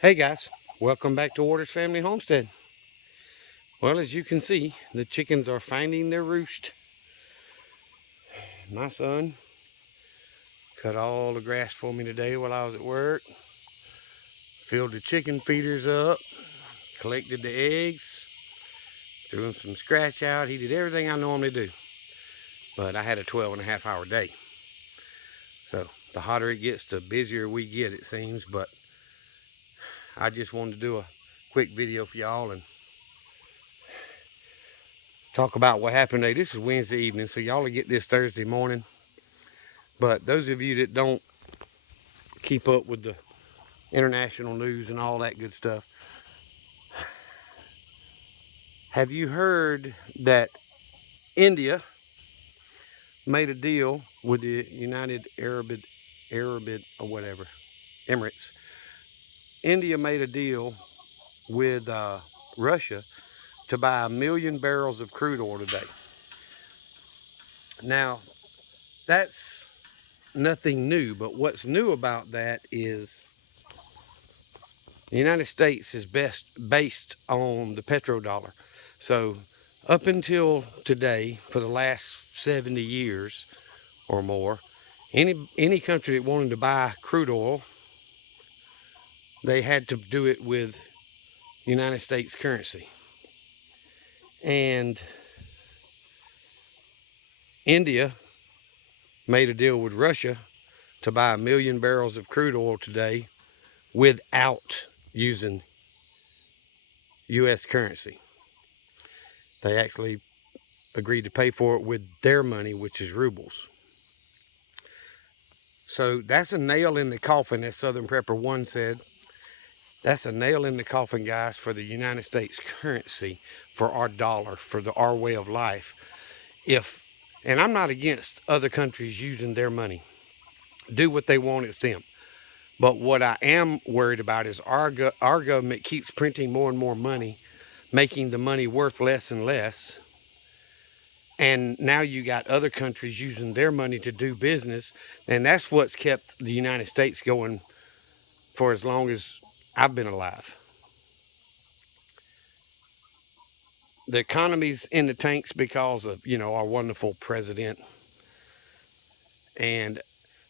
Hey guys, welcome back to Waters Family Homestead. Well, as you can see, the chickens are finding their roost. My son cut all the grass for me today while I was at work, filled the chicken feeders up, collected the eggs, threw them some scratch out. He did everything I normally do, but I had a 12.5 hour day. So the hotter it gets, the busier we get, it seems, but I just wanted to do a quick video for y'all and talk about what happened today. This is Wednesday evening, so y'all will get this Thursday morning. But those of you that don't keep up with the international news and all that good stuff, have you heard that India made a deal with the United Arab or whatever, Emirates? India made a deal with Russia to buy 1,000,000 barrels of crude oil today. Now, that's nothing new, but what's new about that is the United States is based on the petrodollar. So up until today, for the last 70 years or more, any country that wanted to buy crude oil, they had to do it with United States currency. And India made a deal with Russia to buy 1,000,000 barrels of crude oil today without using US currency. They actually agreed to pay for it with their money, which is rubles. So that's a nail in the coffin, as Southern Prepper 1 said. That's a nail in the coffin, guys, for the United States currency, for our dollar, for our way of life. And I'm not against other countries using their money. Do what they want, it's them. But what I am worried about is our government keeps printing more and more money, making the money worth less and less. And now you got other countries using their money to do business. And that's what's kept the United States going for as long as I've been alive. The economy's in the tanks because of, our wonderful president. And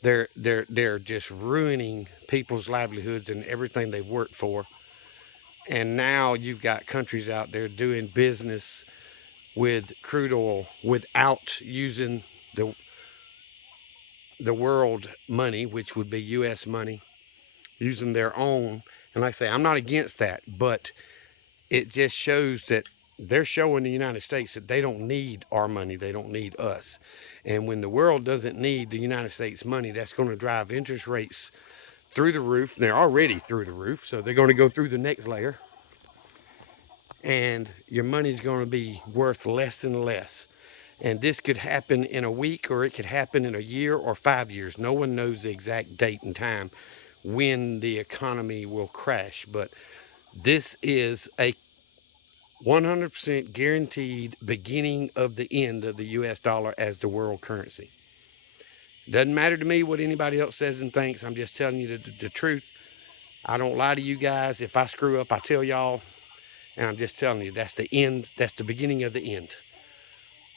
they're just ruining people's livelihoods and everything they've worked for. And now you've got countries out there doing business with crude oil without using the world money, which would be US money, using their own. And like I say, I'm not against that, but it just shows that they're showing the United States that they don't need our money, they don't need us. And when the world doesn't need the United States money, that's going to drive interest rates through the roof. They're already through the roof, so they're going to go through the next layer. And your money's going to be worth less and less. And this could happen in a week, or it could happen in a year or 5 years. No one knows the exact date and time when the economy will crash. But this is a 100% guaranteed beginning of the end of the US dollar as the world currency. Doesn't matter to me what anybody else says and thinks. I'm just telling you the truth. I don't lie to you guys. If I screw up, I tell y'all. And I'm just telling you, that's the end. That's the beginning of the end.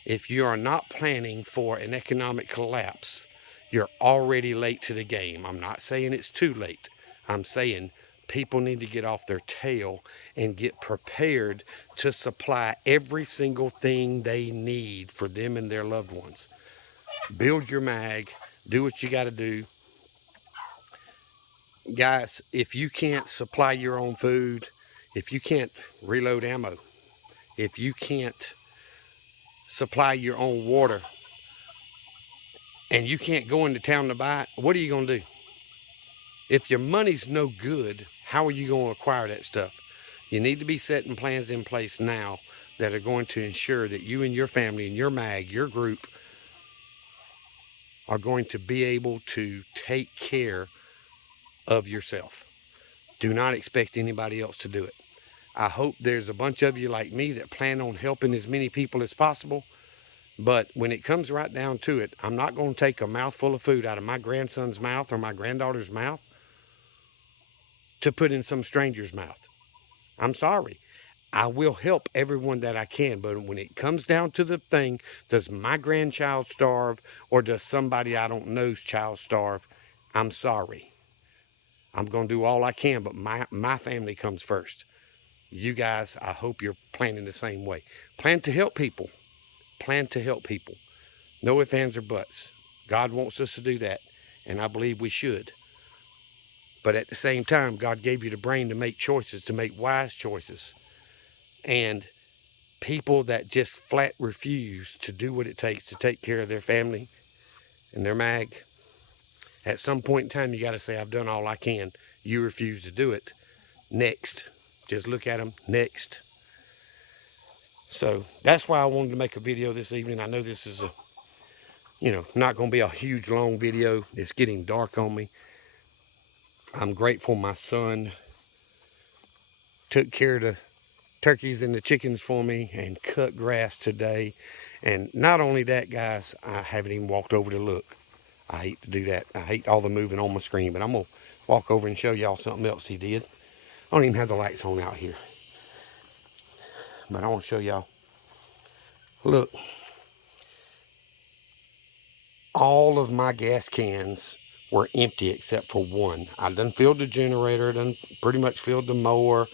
If you are not planning for an economic collapse, you're already late to the game. I'm not saying it's too late. I'm saying people need to get off their tail and get prepared to supply every single thing they need for them and their loved ones. Build your mag, do what you got to do. Guys, if you can't supply your own food, if you can't reload ammo, if you can't supply your own water, and you can't go into town to buy it, what are you going to do? If your money's no good, how are you going to acquire that stuff? You need to be setting plans in place now that are going to ensure that you and your family and your mag, your group, are going to be able to take care of yourself. Do not expect anybody else to do it. I hope there's a bunch of you like me that plan on helping as many people as possible. But when it comes right down to it, I'm not going to take a mouthful of food out of my grandson's mouth or my granddaughter's mouth to put in some stranger's mouth. I'm sorry. I will help everyone that I can, but when it comes down to the thing, does my grandchild starve or does somebody I don't know's child starve? I'm sorry. I'm going to do all I can, but my family comes first. You guys, I hope you're planning the same way. Plan to help people. Plan to help people. No ifs, ands, or buts. God wants us to do that, and I believe we should. But at the same time, God gave you the brain to make choices, to make wise choices. And people that just flat refuse to do what it takes to take care of their family and their mag, at some point in time, you got to say, I've done all I can. You refuse to do it. Next. Just look at them. Next. So that's why I wanted to make a video this evening. I know this is not going to be a huge long video. It's getting dark on me. I'm grateful my son took care of the turkeys and the chickens for me and cut grass today. And not only that, guys, I haven't even walked over to look. I hate to do that. I hate all the moving on my screen, but I'm going to walk over and show y'all something else he did. I don't even have the lights on out here, but I want to show y'all. Look, all of my gas cans were empty except for one. I done filled the generator, done pretty much filled the mower.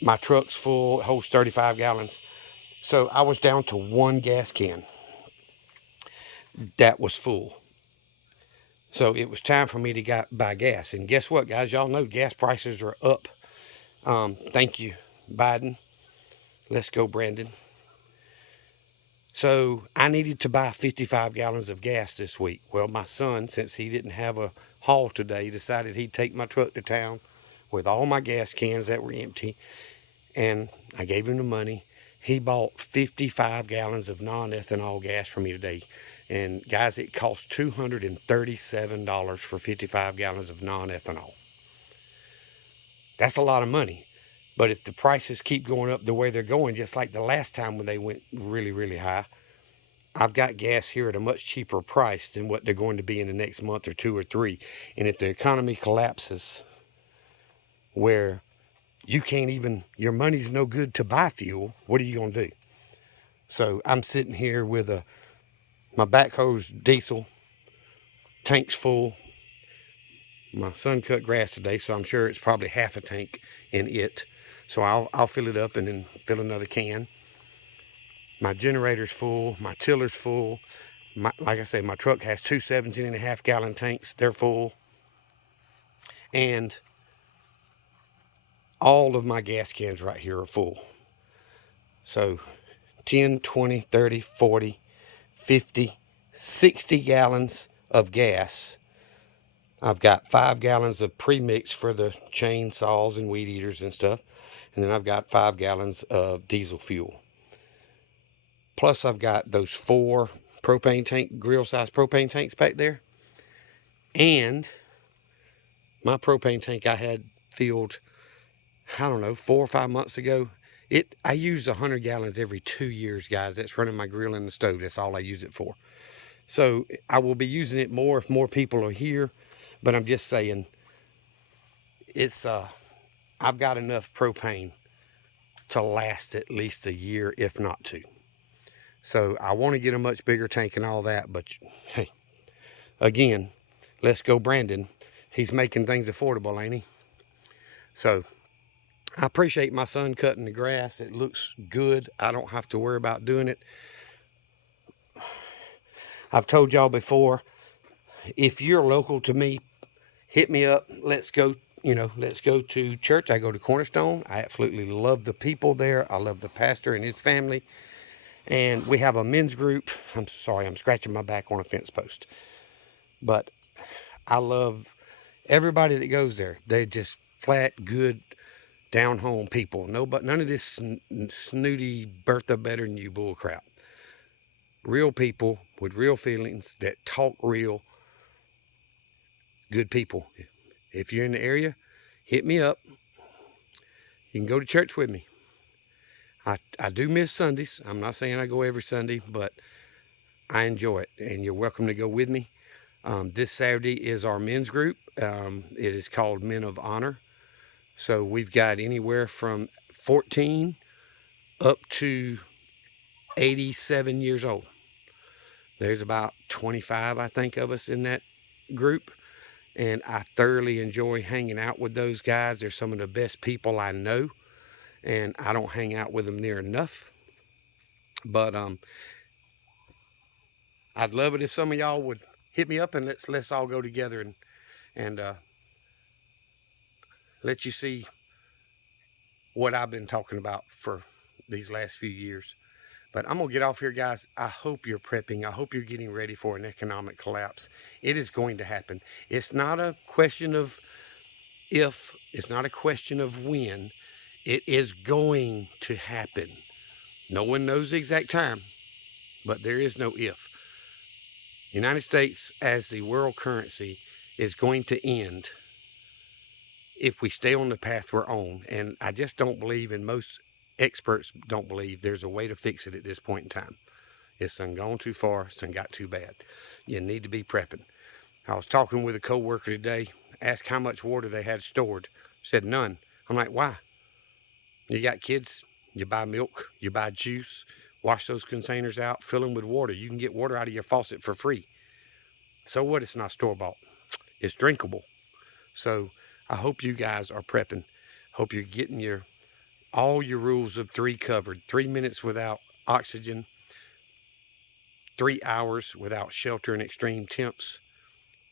My truck's full, it holds 35 gallons. So I was down to one gas can that was full. So it was time for me to buy gas. And guess what, guys? Y'all know gas prices are up. Thank you, Biden. Let's go, Brandon. So I needed to buy 55 gallons of gas this week. Well, my son, since he didn't have a haul today, decided he'd take my truck to town with all my gas cans that were empty. And I gave him the money. He bought 55 gallons of non-ethanol gas for me today. And guys, it cost $237 for 55 gallons of non-ethanol. That's a lot of money. But if the prices keep going up the way they're going, just like the last time when they went really, really high, I've got gas here at a much cheaper price than what they're going to be in the next month or 2 or 3. And if the economy collapses where you can't even, your money's no good to buy fuel, what are you going to do? So I'm sitting here with my backhoe's diesel, tank's full. My son cut grass today, so I'm sure it's probably half a tank in it. So I'll fill it up and then fill another can. My generator's full, my tiller's full. Like I say, my truck has 2 17.5 gallon tanks, they're full. And all of my gas cans right here are full. So 10, 20, 30, 40, 50, 60 gallons of gas. I've got 5 gallons of premix for the chainsaws and weed eaters and stuff. And then I've got 5 gallons of diesel fuel. Plus I've got those 4 propane tank, grill size propane tanks back there. And my propane tank I had filled, I don't know, 4 or 5 months ago. I use 100 gallons every 2 years, guys. That's running my grill and the stove. That's all I use it for. So I will be using it more if more people are here. But I'm just saying, I've got enough propane to last at least a year, if not 2. So I want to get a much bigger tank and all that. But hey, again, let's go, Brandon. He's making things affordable, ain't he? So I appreciate my son cutting the grass. It looks good. I don't have to worry about doing it. I've told y'all before, if you're local to me, hit me up. Let's go to church. I go to Cornerstone. I absolutely love the people there. I love the pastor and his family. And we have a men's group. I'm sorry, I'm scratching my back on a fence post. But I love everybody that goes there. They're just flat, good, down home people. None of this snooty Bertha better than you bull crap. Real people with real feelings that talk real. Good people. If you're in the area, hit me up. You can go to church with me. I do miss Sundays. I'm not saying I go every Sunday, but I enjoy it. And you're welcome to go with me. This Saturday is our men's group. It is called Men of Honor. So we've got anywhere from 14 up to 87 years old. There's about 25, I think, of us in that group. And I thoroughly enjoy hanging out with those guys. They're some of the best people I know. And I don't hang out with them near enough. But I'd love it if some of y'all would hit me up and let's all go together and let you see what I've been talking about for these last few years. But I'm gonna get off here, guys. I hope you're prepping. I hope you're getting ready for an economic collapse. It is going to happen. It's not a question of if, it's not a question of when. It is going to happen. No one knows the exact time, but there is no if. United States as the world currency is going to end if we stay on the path we're on. And I just don't believe, and most experts don't believe, there's a way to fix it at this point in time. It's done gone too far. It's done got too bad. You need to be prepping. I was talking with a co-worker today, asked how much water they had stored. Said none. I'm like, why? You got kids, you buy milk, you buy juice, wash those containers out, fill them with water. You can get water out of your faucet for free. So what? It's not store-bought. It's drinkable. So I hope you guys are prepping. Hope you're getting all your rules of 3 covered. 3 minutes without oxygen, 3 hours without shelter in extreme temps,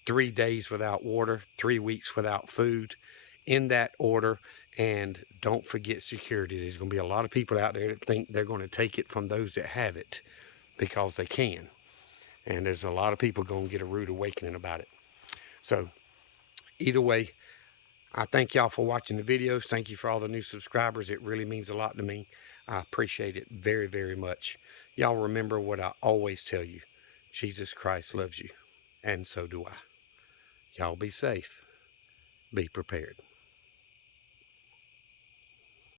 3 days without water, 3 weeks without food, in that order. And don't forget security. There's going to be a lot of people out there that think they're going to take it from those that have it because they can. And there's a lot of people going to get a rude awakening about it. So either way, I thank y'all for watching the videos. Thank you for all the new subscribers. It really means a lot to me. I appreciate it very, very much. Y'all remember what I always tell you. Jesus Christ loves you, and so do I. Y'all be safe. Be prepared.